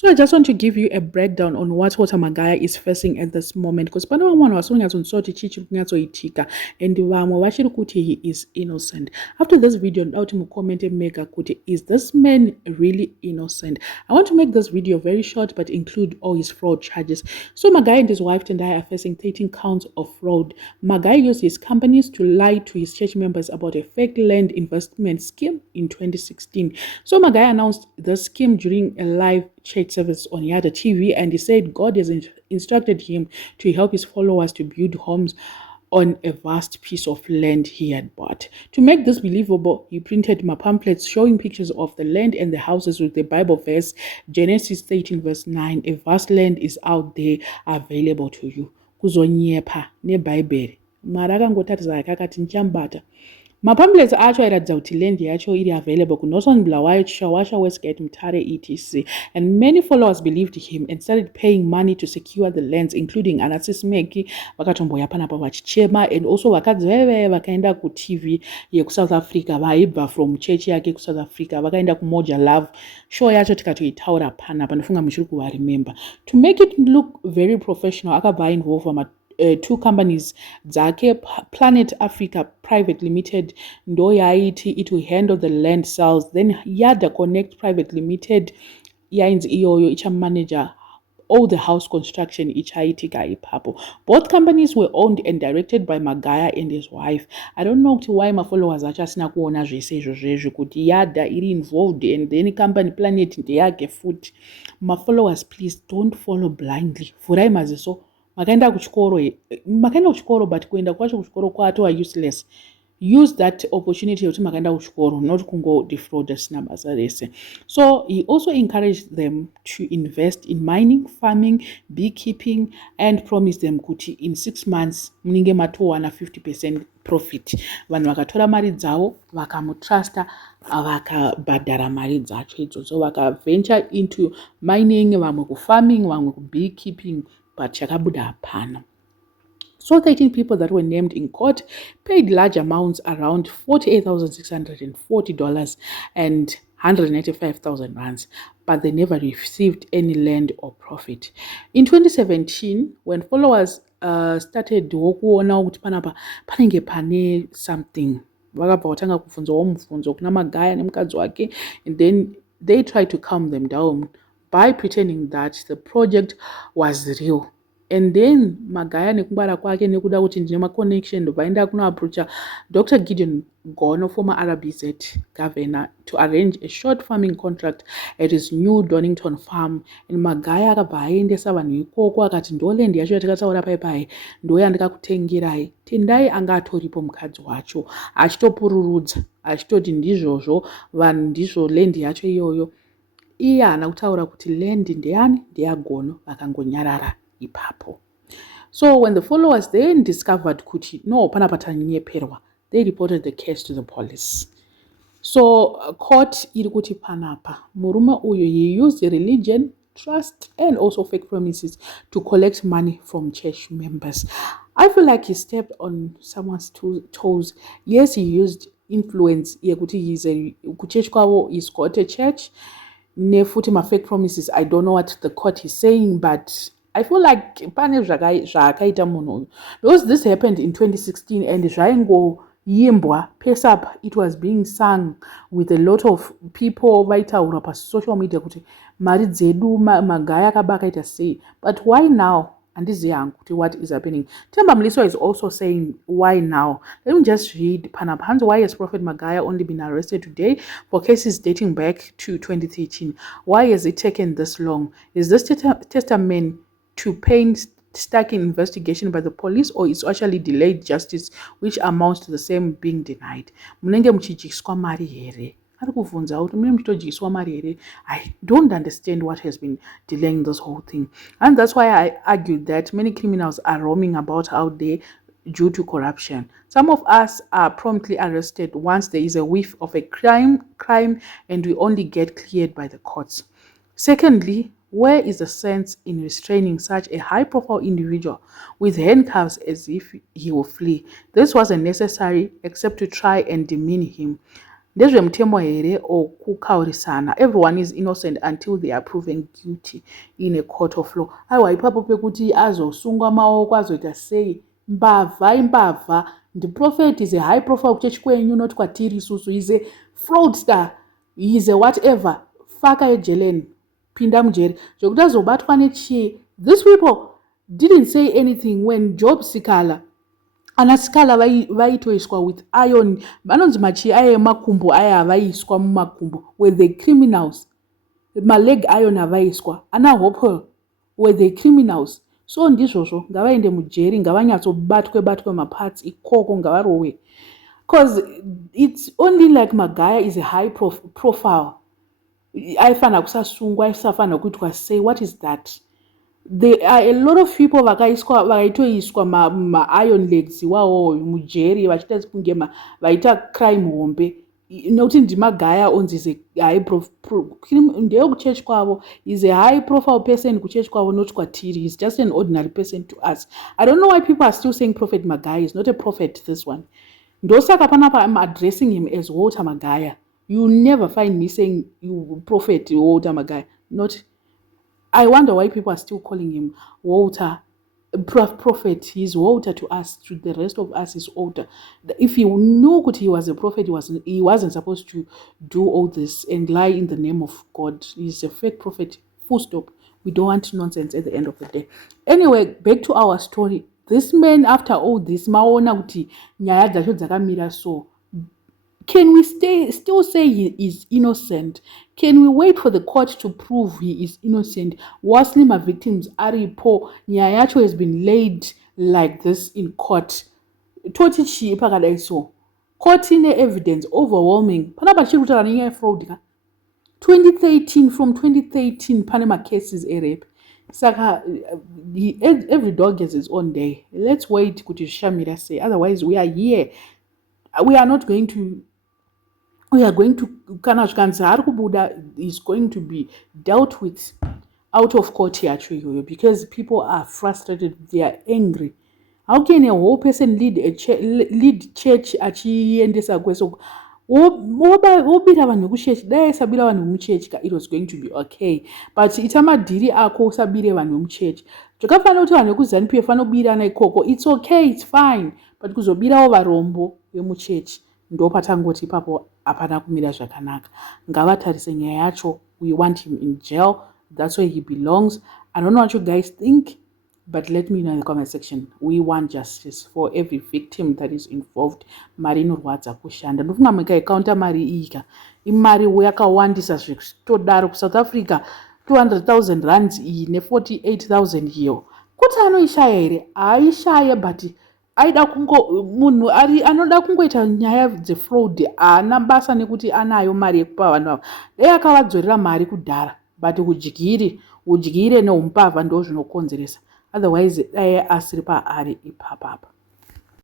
So I just want to give you a breakdown on what Walter Magaya is facing at this moment, because pane vamwe vasingatsonzoti chii chiri kunyatsoitika and vamwe vachiri kuti he is innocent. After this video, ndoda kuti mucommente mega kuti is this man really innocent? I want to make this video very short but include all his fraud charges. So Magaya and his wife Tendai are facing 13 counts of fraud. Magaya used his companies to lie to his church members about a fake land investment scheme in 2016. So Magaya announced the scheme during a live church service on Yada TV, and he said God has instructed him to help his followers to build homes on a vast piece of land he had bought. To make this believable, he printed my pamphlets showing pictures of the land and the houses with the Bible verse, Genesis 13 verse 9, a vast land is out there available to you. Kuzonyepa ne Bible. Mwari akangotaridza akati ndichambata. Mapamphlets acho airatidza kuti land yacho iri available kuNorthern Bulawayo, Chishawasha, Westgate, Mutare, etc. And many followers believed him and started paying money to secure the lands, including Anasis Meki, vakatomboya panapa vachichema, and also vakadzi veve vakaenda kuTV yekusouth Africa, vaibva from church yake kuSouth Africa, vakaenda kuMoja Love. Show yacho tikatoitaura panapa, ndofunga muchiri kuvaremember. To make it look very professional, akabva involve two companies dzake, Planet Africa Private Limited ndo yaiti it will handle the land sales, then Yada Connect Private Limited yainzi iyoyo ichamanager all the house construction ichaitika ipapo. Both companies were owned and directed by Magaya and his wife. I don't know why my followers acho asina kuona zvese izvozvo kuti Yada iri involved and then company Planet ndeyake futi. My followers, please don't follow blindly. Furai maziso makaenda kuchikoro but kuenda kwacho kuchikoro kwato are useless. Use that opportunity yoti makaenda kuchikoro, not kungo defraud asina basa rese. So he also encouraged them to invest in mining, farming, beekeeping, and promised them kuti in 6 months munenge matowana 50% profit. Vanhu vakatora mari dzavo vakamutrusta vakabhadhara mari dzacho idzodzo. So vakaventure into mining, vamwe kufarming, vamwe kubeekeeping, but chakabuda hapana. So 13 people that were named in court paid large amounts, around $48,640 and 195,000 rands, but they never received any land or profit. In 2017, when followers started kuona kuti panapa panenge pane something, vakabva vatanga kubvunzawo mubvunzo kuna Magaya nemukadzi wake, and then they tried to calm them down by pretending that the project was real. And then Magaya nekungwara kwake nekuda kuti ndine maconnection ndobvaenda kunoapproacha Dr. Gideon Gono, former RBZ governor, to arrange a short farming contract at his new Donington farm. And Magaya akabva aendesa vanhu ikoko akati ndo land yacho yatakataura paipai ndo yandikakutengerai. Tendai anga atoripo mukadzi wacho achitopururudza achitoti ndizvozvo vanhu ndizvo land yacho iyoyo. Iye haana kutaura kuti land ndeyani, ndeyaGono, vakangonyarara ipapo. So when the followers then discovered kuti no panapa tanyeperwa, they reported the case to the police. So court iri kuti panapa murume uyu he used religion, trust, and also fake promises to collect money from church members. I feel like he stepped on someone's toes. Yes, he used influence yekuti he's a kuchurch kwavo, he's got a church. Nefuti ma fake promises, I don't know what the court is saying, but I feel like pane zvakaita munhu, because this happened in 2016 and zvaingo yimbwa PESAP, it was being sung with a lot of people vaitaura pa social media kuti mari dzedu Magaya akabaka ita sei. But why now? Andizivi hangu kuti what is happening. Themba Mliswa is also saying why now. Let me just read panapa. Why has Prophet Magaya only been arrested today for cases dating back to 2013? Why has it taken this long? Is this testament to painstaking investigation by the police, or it's actually delayed justice, which amounts to the same being denied? Munenge muchijikiswa mari here. I don't understand what has been delaying this whole thing. And that's why I argued that many criminals are roaming about out there due to corruption. Some of us are promptly arrested once there is a whiff of a crime, and we only get cleared by the courts. Secondly, where is the sense in restraining such a high-profile individual with handcuffs as if he will flee? This wasn't necessary except to try and demean him. ndezvemutemo here or kukaurisana? Everyone is innocent until they are proven guilty in a court of law. Aiwa ipapo pekuti azosungwa maoko azoita sei? Mbavha. The prophet is a high profile kuchechi kwenyu, not kwatiri isusu. He's a fraudster, he's a whatever. Faka ejeleni, pinda mujeri. Zvokuti azobatwa nechii? These people didn't say anything when Job Sikala anasikala vaitoiswa with iron, vanonzi machi aya emakumbo aya havaiswa mumakumbo, were the criminals. Maleg iron havaiswa, ana hope were the criminals. So ndizvozvo, ngavaende mujeri, ngavanyatsobatwe maparts ikoko, ngavarowe. Because it's only like Magaya is a high profile. Aifana kusasungwa, aifana kuitwa say, what is that? There are a lot of people vakaitoiswa ma-iron legs iwawo mujeri vachita kunge vaita crime hombe nokuti ndimagaya onzi is a high ndeye kuchechi kwavo, is a high profile person kuchechi kwavo, not kwatiri. He's just an ordinary person to us. I don't know why people are still saying Prophet Magaya is not a prophet, this one. Ndosaka panapa I'm addressing him as Walter Magaya. You'll never find me saying you Prophet Walter Magaya. Not. I wonder why people are still calling him Walter, prophet. He's Walter to us, to the rest of us is Walter. If he knew that he was a prophet, he wasn't supposed to do all this and lie in the name of God. He's a fake prophet, full stop. We don't want nonsense at the end of the day. Anyway, back to our story. This man, after all this, maona kuti nyaya dzacho dzakamira so. Can we still say he is innocent? Can we wait for the court to prove he is innocent? Whilstly my victims aripo, nyaya yacho has been laid like this in court. Toti chi pakadai so. Court ine evidence overwhelming. Panapa chiri kutaura nenyaya fraud ka. 2013, from 2013 Panama cases rape. Saka every dog has its own day. Let's wait kuti Shamira say. Otherwise we are here. We are going to kana zvikanzi ari kubuda is going to be dealt with out of court yacho iyoyo, because people are frustrated, they are angry. How can a whole person lead church achiendesa kweso wobira vanhu vekuchechi? Dai sabira vanhu vemuchechi it was going to be okay, but itamadhiri ako usabire vanhu vemuchechi. Zvakafanira kuti vanhu vekuzanu-PF vanobirana ikoko, it's okay, it's fine, but kuzobirawo varombo vemuchechi ndo patangoti ipapo hapana kumira zvakanaka. Ngavatarise nyaya yacho. We want him in jail. That's where he belongs. I don't know what you guys think, but let me know in the comment section. We want justice for every victim that is involved. Mari inorwadza kushanda. Ndofunga mukaikaunta mari ika imari yakawandisa zvekutodaro kuSouth Africa. 200,000 rands iyi ne48,000 iyo kuti anoishaya here? Haishaya, but aida munhu anoda kungoita nyaya dzefraud haana basa nekuti anayo mari yekupa vanhu ava. Dai akavadzorera mari kudhara, but udyire neumbavha ndo zvinokonzeresa. Otherwise dai asiri paari ipapapa.